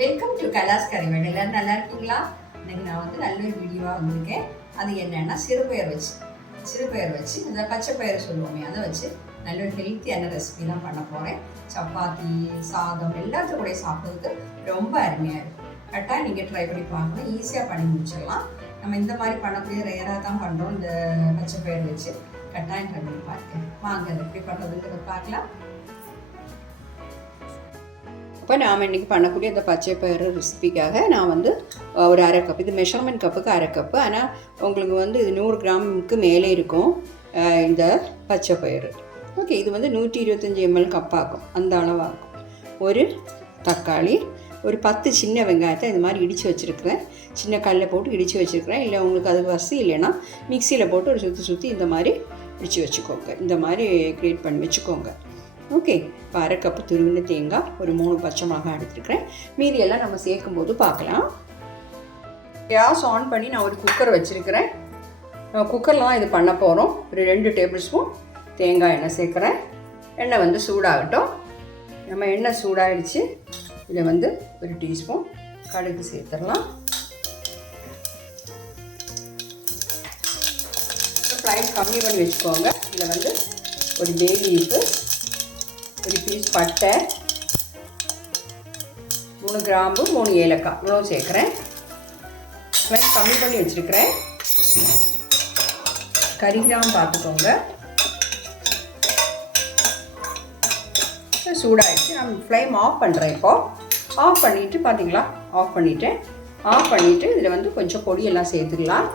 Welcome to கலாஸ் கறிவேடு எல்லாரும் நல்லா இருக்கீங்களா? இன்னைக்கு நான் வந்து நல்ல ஒரு வீடியோவாக வந்திருக்கேன். அது என்னன்னா சிறுபயர் வச்சு. சிறுபயர் வச்சு அந்த பச்சை பயிர் சொல்லுவோமே அதை வச்சு நல்ல ஒரு ஹெல்த்தியான ரெசிபிலாம் பண்ண போகிறேன் சப்பாத்தி சாதம் எல்லாத்து கூட சாப்பிட்றதுக்கு ரொம்ப அருமையாக இருக்கும். கரெக்டாக நீங்கள் ட்ரை பண்ணி பார்க்கணும். ஈஸியாக பண்ணி முடிச்சிடலாம். நம்ம இந்த மாதிரி பண்ணக்கூடிய ரேராக தான் பண்ணுறோம் இந்த பச்சை பயிர் வச்சு. கட்டாயம் ட்ரை பண்ணி பார்க்கேன். வாங்க எப்படி பண்ணுறதுங்கிறத பார்க்கலாம். இப்போ நாம் இன்றைக்கி பண்ணக்கூடிய இந்த பச்சை பயிறு ரெசிபிக்காக நான் வந்து ஒரு அரை கப் இது மெஷர்மெண்ட் கப்புக்கு அரை கப்பு ஆனால் உங்களுக்கு வந்து இது நூறு கிராமுக்கு மேலே இருக்கும் இந்த பச்சை பயிறு. ஓகே இது வந்து நூற்றி இருபத்தஞ்சி எம்எல் கப்பாகும் அந்த அளவாகும். ஒரு தக்காளி ஒரு பத்து சின்ன வெங்காயத்தை இந்த மாதிரி இடித்து வச்சுருக்கிறேன். சின்ன கல்லில் போட்டு இடித்து வச்சுருக்கிறேன். இல்லை உங்களுக்கு அது வசதி இல்லைன்னா மிக்சியில் போட்டு ஒரு சுற்றி சுற்றி இந்த மாதிரி இடித்து வச்சுக்கோங்க. இந்த மாதிரி க்ரியேட் பண்ணி வச்சுக்கோங்க. ஓகே இப்போ அரை கப்பு துருவின தேங்காய் ஒரு மூணு பச்சை மிளகாய் எடுத்துருக்கிறேன். மீதி எல்லாம் நம்ம சேர்க்கும் போது பார்க்கலாம். கேஸ் ஆன் பண்ணி நான் ஒரு குக்கர் வச்சுருக்கிறேன். குக்கர்லாம் இது பண்ண போகிறோம் ஒரு ரெண்டு டேபிள் ஸ்பூன் தேங்காய் எண்ணெய் சேர்க்குறேன். எண்ணெய் வந்து சூடாகட்டும். நம்ம எண்ணெய் சூடாகிடுச்சு இதில் வந்து ஒரு டீஸ்பூன் கடுகு சேர்த்துடலாம். ஃப்ளைம் கம்மி பண்ணி வச்சுக்கோங்க. இதில் வந்து ஒரு பேபி இருக்குது ஒரு பீஸ் பட்டை மூணு கிராம்பு மூணு ஏலக்காய். இவ்வளோ சேர்க்குறேன். கம்மி பண்ணி வச்சுருக்கிறேன். கறிக்காமல் பார்த்துக்கோங்க. சூடாகிடுச்சு நான் ஃப்ளைம் ஆஃப் பண்ணுறேன் இப்போது ஆஃப் பண்ணிவிட்டு பார்த்தீங்களா ஆஃப் பண்ணிவிட்டேன் ஆஃப் பண்ணிவிட்டு இதில் வந்து கொஞ்சம் பொடியெல்லாம் சேர்த்துக்கலாம்.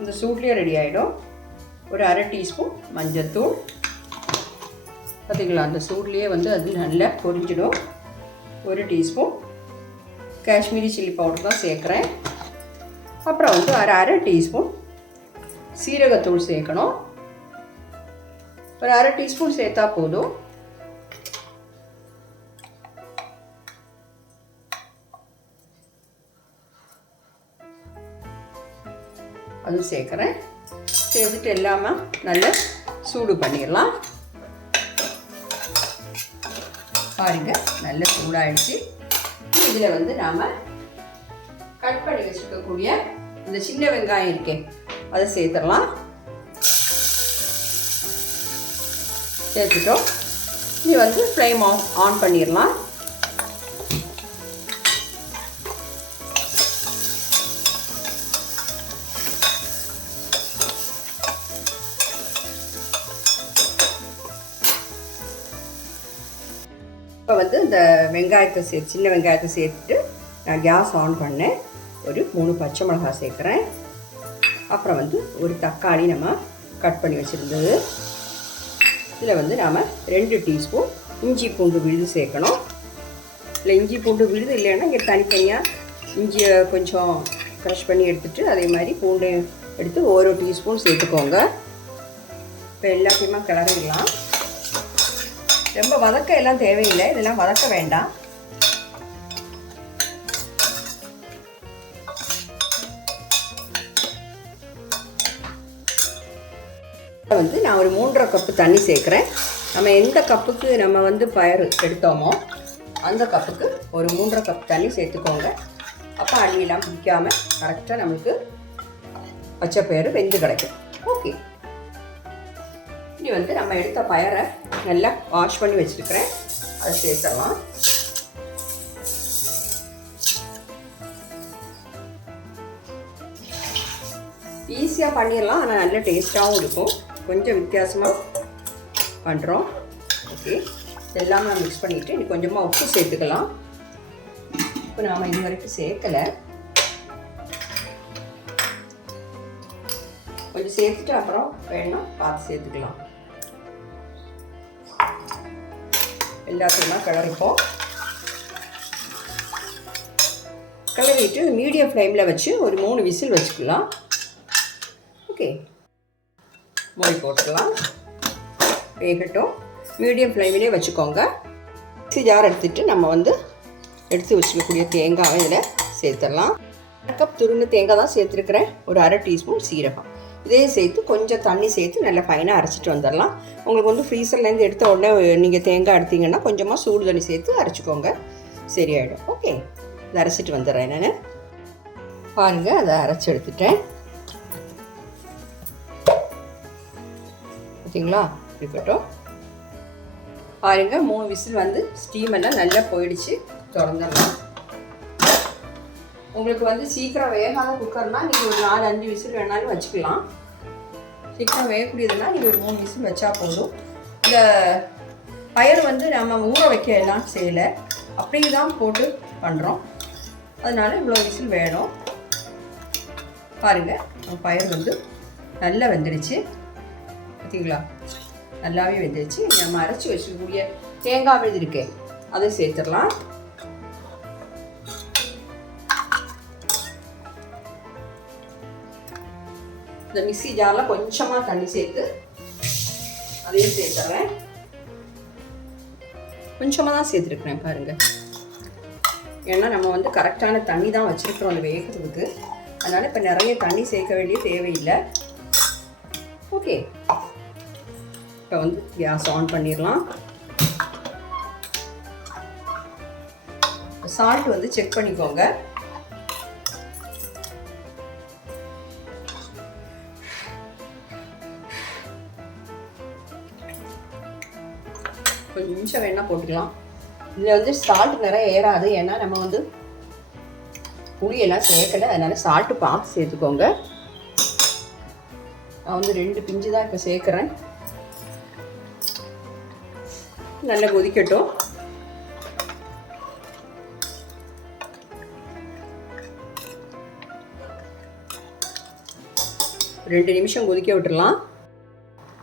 இந்த சூட்லேயே ரெடி ஆகிடும் ஒரு அரை டீஸ்பூன் மஞ்சத்தூள். பார்த்தீங்களா அந்த சூட்லேயே வந்து அது நல்லா பொரிஞ்சிடும். ஒரு டீஸ்பூன். காஷ்மீரி சில்லி பவுடர் தான் சேர்க்குறேன். அப்புறம் வந்து அரை அரை டீஸ்பூன் சீரகத்தூள் சேர்க்கணும். ஒரு அரை டீஸ்பூன் சேர்த்தா போதும். அது சேர்க்குறேன். சேர்த்துட்டு எல்லாமே நல்லா சூடு பண்ணிடலாம். பாருங்கள் நல்ல சூடாகிடுச்சு இதில் வந்து நாம் கட் பண்ணி வச்சுருக்கக்கூடிய இந்த சின்ன வெங்காயம் இருக்கே அதை சேர்த்துடலாம். சேர்த்துட்டோம். இது வந்து ஃப்ளேம் ஆன் ஆன் பண்ணிடலாம். இப்போ வந்து இந்த வெங்காயத்தை சே சின்ன வெங்காயத்தை சேர்த்துட்டு நான் கேஸ் ஆன் பண்ணேன். ஒரு மூணு பச்சை மிளகாய் சேர்க்குறேன். அப்புறம் வந்து ஒரு தக்காளி நம்ம கட் பண்ணி வச்சுருந்தது. இதில் வந்து நாம் ரெண்டு டீஸ்பூன் இஞ்சி பூண்டு விழுது சேர்க்கணும். இல்லை இஞ்சி பூண்டு விழுது இல்லைன்னா இங்கே தனித்தனியாக இஞ்சியை கொஞ்சம் க்ரஷ் பண்ணி எடுத்துட்டு அதே மாதிரி பூண்டு எடுத்து ஒரு டீஸ்பூன் சேர்த்துக்கோங்க. இப்போ எல்லாத்தையுமே கிளறிடலாம். ரொம்ப வதக்க எல்லாம் தேவையில்லை. இதெல்லாம் வதக்க வேண்டாம். வந்து நான் ஒரு மூன்றரை கப்பு தண்ணி சேர்க்குறேன். நம்ம எந்த கப்புக்கு நம்ம வந்து பயறு எடுத்தோமோ அந்த கப்புக்கு ஒரு மூன்றரை கப் தண்ணி சேர்த்துக்கோங்க. அப்போ அடியெல்லாம் பிடிக்காமல் கரெக்டாக நம்மளுக்கு பச்சை பயிறு வெந்து கிடைக்கும். ஓகே இனி வந்து நம்ம எடுத்த பயரை நல்லா வாஷ் பண்ணி வச்சுருக்கிறேன். அதை சேர்த்துடலாம். ஈஸியாக பண்ணிடலாம். ஆனால் நல்ல டேஸ்ட்டாகவும் இருக்கும். கொஞ்சம் வித்தியாசமாக பண்ணுறோம் ஓகே எல்லாமே நான் மிக்ஸ் பண்ணிவிட்டு இனி கொஞ்சமாக உப்பு சேர்த்துக்கலாம். இப்போ நாம் இது வரைக்கும் சேர்க்கலை. கொஞ்சம் சேர்த்துட்டு அப்புறம் வேணும் பார்த்து சேர்த்துக்கலாம். எல்லாத்தையுமா கிளறிப்போம் கிளறிட்டு மீடியம் ஃப்ளேமில் வச்சு ஒரு மூணு விசில் வச்சுக்கலாம். ஓகே மூடி போட்டுக்கலாம். வேகட்டும். மீடியம் ஃப்ளேமிலே வச்சுக்கோங்க. மிக்சி ஜார் எடுத்துட்டு நம்ம வந்து எடுத்து வச்சுக்கக்கூடிய தேங்காவை இதில் சேர்த்துடலாம். அரை கப் துருண்டு தேங்காய் தான் சேர்த்துருக்குறேன். ஒரு அரை டீஸ்பூன் சீரகம். இதையும் சேர்த்து கொஞ்சம் தண்ணி சேர்த்து நல்லா ஃபைனாக அரைச்சிட்டு வந்துடலாம். உங்களுக்கு வந்து ஃப்ரீசர்லேருந்து எடுத்த உடனே நீங்கள் தேங்காய் எடுத்தீங்கன்னா கொஞ்சமாக சூடு தண்ணி சேர்த்து அரைச்சிக்கோங்க. சரியாயிடும். ஓகே. இதை அரைச்சிட்டு வந்துடுறேன் நான். பாருங்கள் அதை அரைச்சி எடுத்துட்டேன். பார்த்தீங்களா இருக்கட்டும். பாருங்க மூணு விசில் வந்து ஸ்டீம் எல்லாம் நல்லா போயிடுச்சு. திறந்துடலாம். உங்களுக்கு வந்து சீக்கிரம் வேகாத குக்கர்னால் நீங்கள் ஒரு நாலு அஞ்சு விசில் வேணாலும் வச்சுக்கலாம். சீக்கிரம் வேகக்கூடியதுன்னா நீங்கள் ஒரு மூணு விசில் வச்சா போதும். இந்த பயிர் வந்து நம்ம ஊற வைக்க எல்லாம் செய்யலை. அப்படியே தான் போட்டு பண்ணுறோம் அதனால் இவ்வளோ விசில் வேணும். பாருங்கள் பயிர் வந்து நல்லா வெந்துடுச்சு. பார்த்தீங்களா நல்லாவே வெந்துடுச்சு. நம்ம அரைச்சி வச்சுக்கக்கூடிய தேங்காய் விழுது இருக்கே அதை சேர்த்துடலாம். இந்த மிக்சி ஜாரில் கொஞ்சமாக தண்ணி சேர்த்து அதையும் சேர்த்துறேன். கொஞ்சமாக தான் சேர்த்துருக்குறேன் பாருங்கள் ஏன்னா நம்ம வந்து கரெக்டான தண்ணி தான் வச்சுருக்குறோம் அந்த வேகிறதுக்கு அதனால் இப்போ நிறைய தண்ணி சேர்க்க வேண்டிய தேவையில்லை. ஓகே. இப்போ வந்து கேஸ் ஆன் பண்ணிடலாம். சால்ட் வந்து செக் பண்ணிக்கோங்க. கொஞ்சம் வேணால் போட்டுக்கலாம். இதில் வந்து சால்ட் நிறைய ஏறாது. ஏன்னா நம்ம வந்து புளியெல்லாம் சேர்க்கலை. அதனால் சால்ட்டு பார்த்து சேர்த்துக்கோங்க. நான் வந்து ரெண்டு பிஞ்சு தான் இப்போ சேர்க்குறேன். நல்லா கொதிக்கட்டும். ரெண்டு நிமிஷம் கொதிக்க விட்டுடலாம்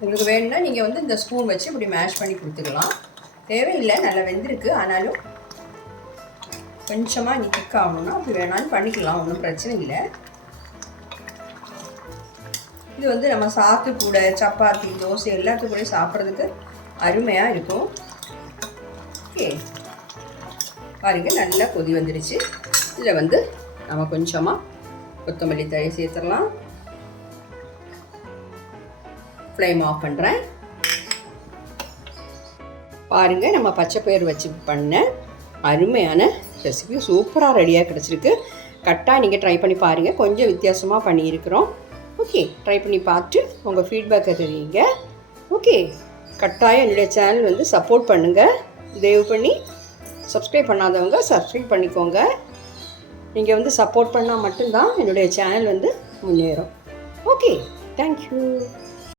உங்களுக்கு வேணும்னா நீங்கள் வந்து இந்த ஸ்பூன் வச்சு இப்படி மேஷ் பண்ணி கொடுத்துக்கலாம். தேவையில்லை நல்லா வெந்திருக்கு. ஆனாலும் கொஞ்சமாக நீ திக் ஆகணும்னா அப்படி வேணாலும் பண்ணிக்கலாம் ஒன்றும் பிரச்சனை இல்லை. இது வந்து நம்ம சாத்து கூட சப்பாத்தி தோசை எல்லாத்துக்கும் கூட சாப்பிட்றதுக்கு அருமையாக இருக்கும். ஓகே. பாருங்க நல்லா கொதி வந்துடுச்சு இதில் வந்து நம்ம கொஞ்சமாக கொத்தமல்லி தழை சேர்த்துடலாம். ஃப்ளேம் ஆஃப் பண்ணுறேன் பாருங்கள் நம்ம பச்சை பயிர் வச்சு பண்ண அருமையான ரெசிபி சூப்பராக ரெடியாக கிடச்சிருக்கு. கரெக்டாக நீங்கள் ட்ரை பண்ணி பாருங்கள் கொஞ்சம் வித்தியாசமாக பண்ணியிருக்கிறோம். ஓகே ட்ரை பண்ணி பார்த்துட்டு உங்கள் ஃபீட்பேக்கை தெரியுங்க. ஓகே கட்டாயம் என்னுடைய சேனல் வந்து சப்போர்ட் பண்ணுங்கள் தயவு பண்ணி சப்ஸ்கிரைப் பண்ணாதவங்க சப்ஸ்கிரைப் பண்ணிக்கோங்க. நீங்கள் வந்து சப்போர்ட் பண்ணால் மட்டும்தான் என்னுடைய சேனல் வந்து முன்னேறும். Okay thank you